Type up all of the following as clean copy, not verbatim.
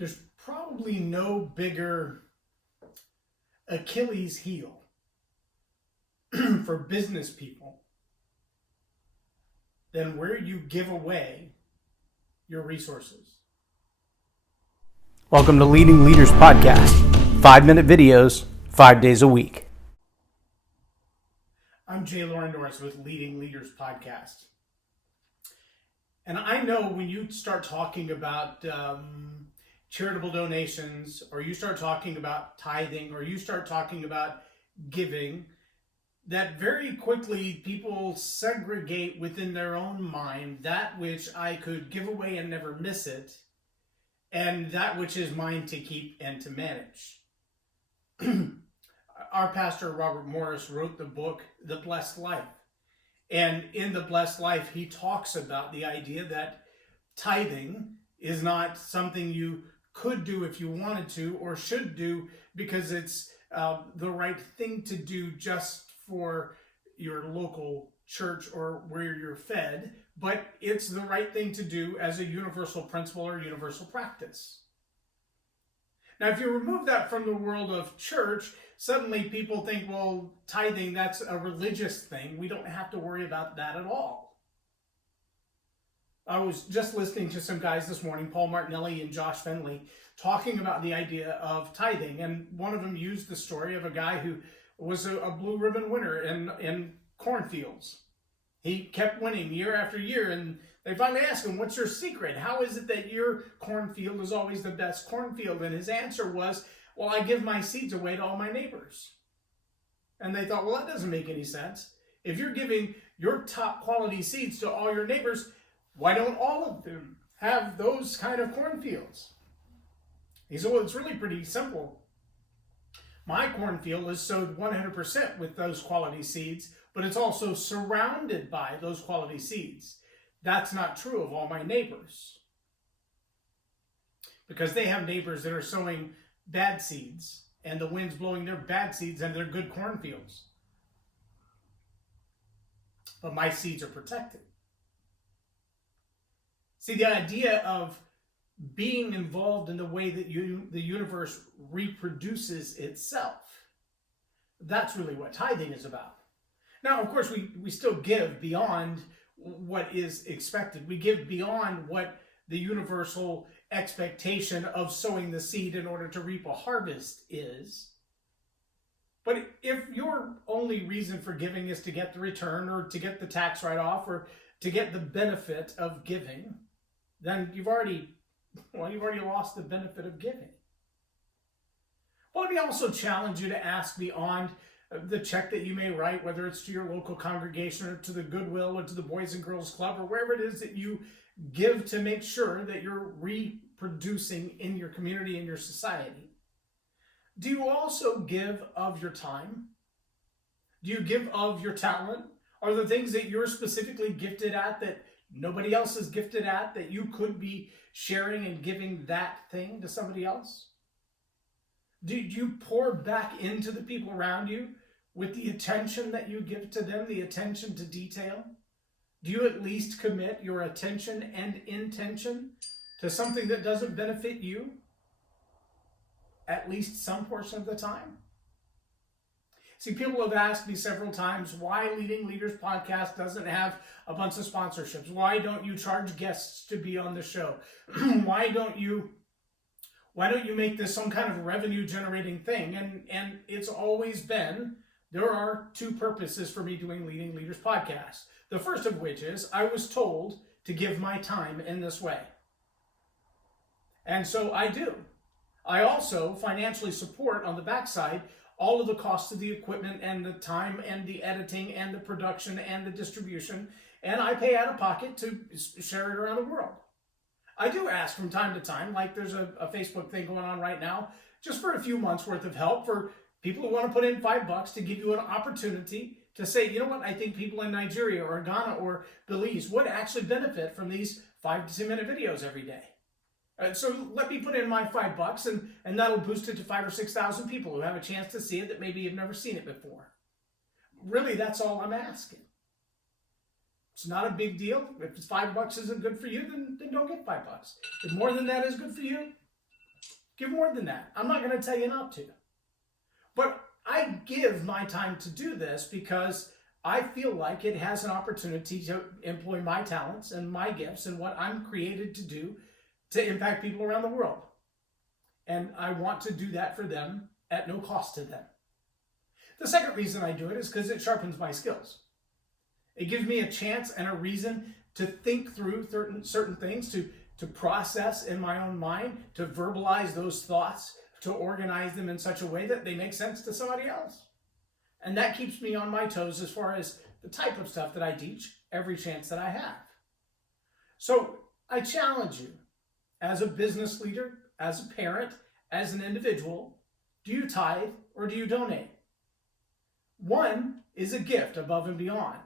There's probably no bigger Achilles heel for business people than where you give away your resources. Welcome to Leading Leaders Podcast. 5-minute videos, 5 days a week. I'm J Loren Norris with Leading Leaders Podcast. And I know when you start talking about charitable donations, or you start talking about tithing, or you start talking about giving, that very quickly people segregate within their own mind that which I could give away and never miss it, and that which is mine to keep and to manage. Our pastor, Robert Morris, wrote the book, The Blessed Life. And in The Blessed Life, he talks about the idea that tithing is not something you could do if you wanted to, or should do because it's the right thing to do just for your local church or where you're fed, but it's the right thing to do as a universal principle or universal practice. Now, if you remove that from the world of church, suddenly people think, well, tithing, that's a religious thing. We don't have to worry about that at all. I was just listening to some guys this morning, Paul Martinelli and Josh Fenley, talking about the idea of tithing. And one of them used the story of a guy who was a blue ribbon winner in cornfields. He kept winning year after year, and they finally asked him, what's your secret? How is it that your cornfield is always the best cornfield? And his answer was, well, I give my seeds away to all my neighbors. And they thought, well, that doesn't make any sense. If you're giving your top quality seeds to all your neighbors, why don't all of them have those kind of cornfields? He said, well, it's really pretty simple. My cornfield is sowed 100% with those quality seeds, but it's also surrounded by those quality seeds. That's not true of all my neighbors, because they have neighbors that are sowing bad seeds, and the wind's blowing their bad seeds and their good cornfields. But my seeds are protected. See, the idea of being involved in the way that the universe reproduces itself, that's really what tithing is about. Now, of course, we still give beyond what is expected. We give beyond what the universal expectation of sowing the seed in order to reap a harvest is. But if your only reason for giving is to get the return, or to get the tax write-off, or to get the benefit of giving, then you've already lost the benefit of giving. Well, let me also challenge you to ask beyond the check that you may write, whether it's to your local congregation or to the Goodwill or to the Boys and Girls Club or wherever it is that you give to make sure that you're reproducing in your community and your society. Do you also give of your time? Do you give of your talent? Are the things that you're specifically gifted at that nobody else is gifted at, that you could be sharing and giving that thing to somebody else? Do you pour back into the people around you with the attention that you give to them, the attention to detail? Do you at least commit your attention and intention to something that doesn't benefit you at least some portion of the time? See, people have asked me several times why Leading Leaders Podcast doesn't have a bunch of sponsorships. Why don't you charge guests to be on the show? Why don't you make this some kind of revenue generating thing? And it's always been, there are two purposes for me doing Leading Leaders Podcast. The first of which is I was told to give my time in this way. And so I do. I also financially support on the backside all of the costs of the equipment and the time and the editing and the production and the distribution, and I pay out of pocket to share it around the world. I do ask from time to time, like there's a Facebook thing going on right now, just for a few months worth of help for people who want to put in $5 to give you an opportunity to say, you know what, I think people in Nigeria or Ghana or Belize would actually benefit from these 5 to 10 minute videos every day. So let me put in my $5 and that'll boost it to 5,000 or 6,000 people who have a chance to see it that maybe have never seen it before. Really, that's all I'm asking. It's not a big deal. If it's $5 isn't good for you, then don't get $5. If more than that is good for you, Give more than that. I'm not going to tell you not to. But I give my time to do this because I feel like it has an opportunity to employ my talents and my gifts and what I'm created to do to impact people around the world. And I want to do that for them at no cost to them. The second reason I do it is because it sharpens my skills. It gives me a chance and a reason to think through certain things, to process in my own mind, to verbalize those thoughts, to organize them in such a way that they make sense to somebody else. And that keeps me on my toes as far as the type of stuff that I teach every chance that I have. So I challenge you, as a business leader, as a parent, as an individual, do you tithe or do you donate? One is a gift above and beyond.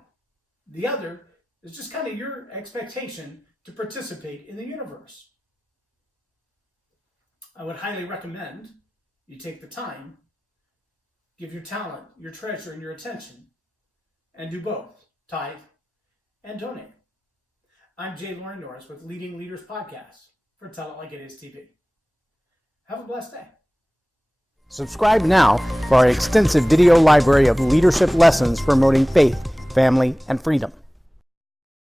The other is just kind of your expectation to participate in the universe. I would highly recommend you take the time, give your talent, your treasure, and your attention, and do both, tithe and donate. I'm J Loren Norris with Leading Leaders Podcast for Tell It Like It Is TV. Have a blessed day. Subscribe now for our extensive video library of leadership lessons promoting faith, family, and freedom.